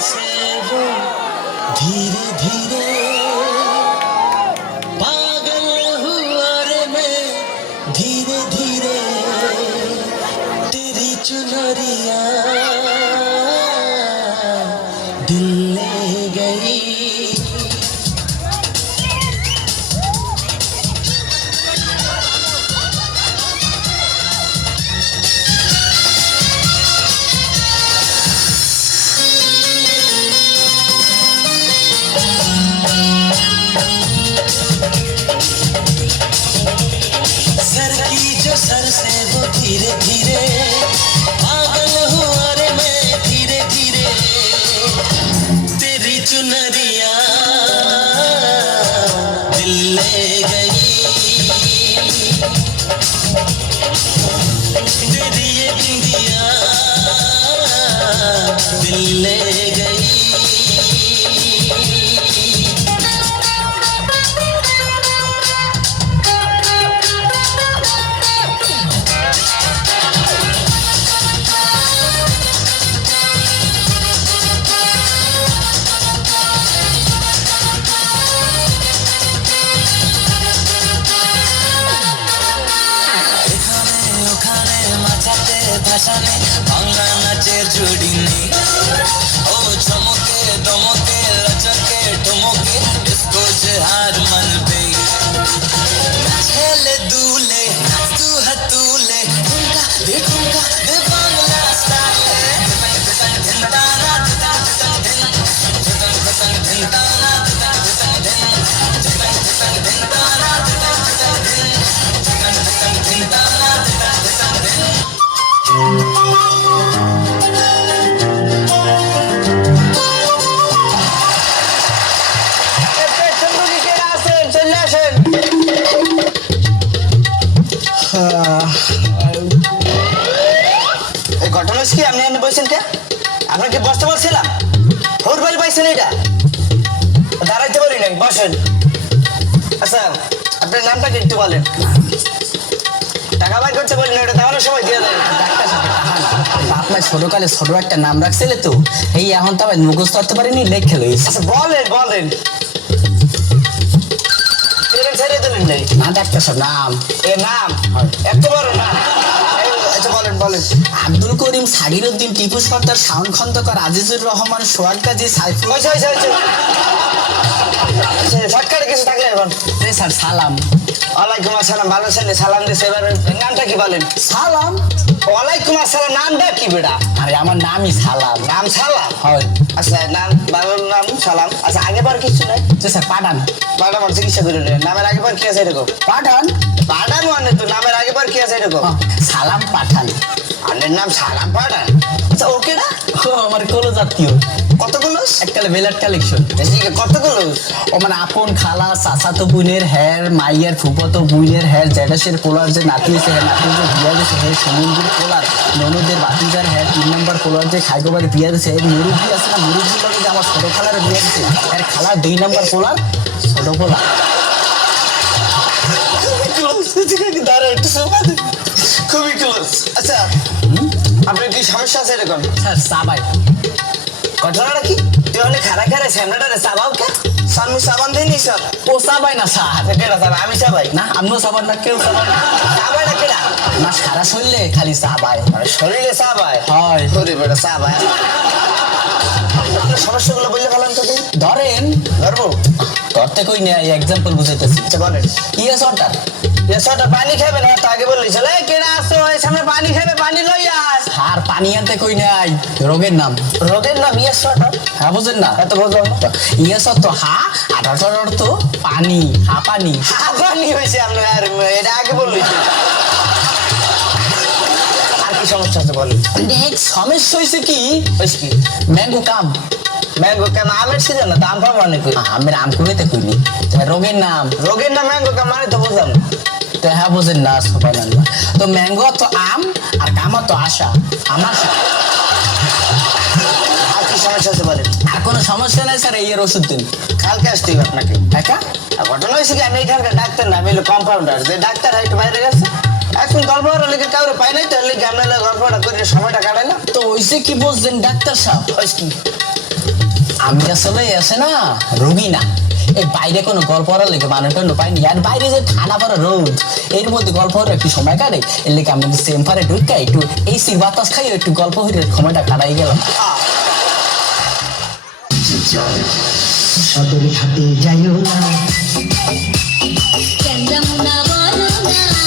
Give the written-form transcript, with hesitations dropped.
से वो धीरे धीरे पागल हुआ रे मैं धीरे धीरे तेरी चुनरिया दिल ले गई सर की जो सर से वो धीरे धीरे पागल हुआ रे मैं धीरे धीरे तेरी चुनरिया दिल ले गई तेरी ये बिंदिया दिल ले गई ভাসানে বাংলা নাচের জুড়ি নেই ও চমকে দমকে লচকে ঠুমকে ডিস্কো से हार मन पे ছেলে দুলে তু হতুলে ঠুমকা দে বাংলা স্টাইলে ধিনতানা ঘটনা কি আপনি এনে বলছেন কে আপনাকে বসতে বলছিলাম হোরবাইল পাইছেন এটা দাঁড়াইতে বলি নাই বসেন আচ্ছা আপনার নামটা কি একটু বলেন টাকা বাইর করতে বলেন ওটা তাহলে সময় দিয়ে দেয় আপনার ছোটকালে ছোট একটা নাম রাখছিলে তো এই এখন তো মুখস্থ করতে পারিনি লেখে লইস আচ্ছা বলেন ছেড়ে দিলেন নাই না ডাক্তার সব নাম এর নাম এত বড় না আচ্ছা বলেন আব্দুল করিম সাগিরউদ্দিন টিপু সর্দার শাওন খন্দকার আজিজুর রহমান সোহাগ গাজী সাইফুল হয়েছে শর্টকাটে কিছু থাকলে এখন স্যার সালাম ওয়ালাইকুম আসসালাম ভালো ছেলে সালাম দিছে এবার নামটা কি বলেন সালাম ওয়ালাইকুম আসসালাম নামটা কি বেটা আরে আমার নামই সালাম নাম সালাম হয় আচ্ছা নাম বাবার নাম সালাম আচ্ছা আগে বার কিছু নাই স্যার পাঠান ম্যাডাম চিকিৎসা করে নেন নামের আগে বার কি আছে এরকম পাঠান পাঠান মানে তো নামের আগে বার কি আছে এরকম সালাম পাঠান আপনার নাম সালাম পাঠান আচ্ছা ওকে না ও আমার কোলো জাতীয় কতগুলো একটা বেলার কালেকশন কতগুলো ও মানে আপন খালা চাচাতো বোনের হ্যার মাইয়ের ফুফাতো বোনের হ্যার জ্যাঠাসের পোলার যে নাতি হয়েছে হ্যাঁ নাতি যে বিয়া গেছে হ্যাঁ সমুদ্রের পোলার ননদের বাতিজার হ্যাঁ 3 নম্বর পোলার যে খাইগোবার বিয়া দিয়েছে মুরুব্বি আছে না মুরুব্বির লগে যে আমার ছোট খালার বিয়া দিয়েছে এর খালার 2 নম্বর পোলার ছোট পোলা খুবই ক্লোজ আচ্ছা আপনার কি সমস্যা আছে এরকম স্যার সাবাই ঘটনাটা কি তুই অনেক খারা স্যামনাটা সাবাও কে সামনে সাবান দেয়নি স্যার ও সাবাই না স্যার কেডা স্যার আমি সাবাই না আমিও সাবান না কেউ সাবাই না সাবাইটা কেডা না সারা শরীরে খালি সাবাই মানে শরীরে সাবাই হয় ধরে বেটা সাবাই আপনার সমস্যাগুলো বললে ভালো তো ধরেন ধরবো ধরতে কই না এক্সাম্পল বুঝাইতেছি আচ্ছা বলেন ইয়েস অর্ডার এসবটা পানি খাবেন হ্যাঁ আগে বললি চলে কেডা আসো এই সামনে পানি খাবে পানি লই আস আর পানি আনতে কই নাই রোগের নাম রোগের নাম ইয়েসটা হ্যাঁ বুঝেন না এত বোঝো ইয়েস অর্থ হা আর অর্থ অর্থ পানি হা পানি পানি হয়েছে আপনার আর এটা আগে বললি আর কি সমস্যা আছে বলেন নেক্সট সমস্যা হয়েছে কি হয়েছে কি ম্যাঙ্গো কাম ম্যাঙ্গো কেন আমের সিজন না দাম পাবো অনেক আমের আম কইতে কইনি রোগের নাম রোগের নাম ম্যাঙ্গো কাম মানে তো বুঝলাম না তো হ্যাঁ বুঝেন না সবাই না তো ম্যাঙ্গো তো আম আর কামা তো আশা আমার আর কি সমস্যা আছে বলেন আর কোনো সমস্যা নাই স্যার এই ওষুধ দিন কালকে আসতে হবে আপনাকে একা ঘটনা হয়েছে কি আমি এখানকার ডাক্তার না আমি হলো কম্পাউন্ডার যে ডাক্তার একটু বাইরে গেছে এখন গল্প লেগে কাউরে পাই নাই তাহলে কি আমরা গল্পটা করে সময়টা কাটাই না তো ওইসে কি বলছেন ডাক্তার সাহেব হয়েছে কি আমি আসলে আছে না রোগী না, এই বাইরে কোনো গল্প করার লেগে মানুষটা পাইনি, আর বাইরে যে ঠান্ডা পড়া রোদ, এর মধ্যে গল্প হওয়ার একটু সময় কাটে, এর লেগে আমি সেম্পারে ঢুকা একটু এসির বাতাস খাই একটু গল্প হইলে সময়টা কাটাই গেলাম। সদর ঘাটে যাইও না, কেন যাবো না বলো না,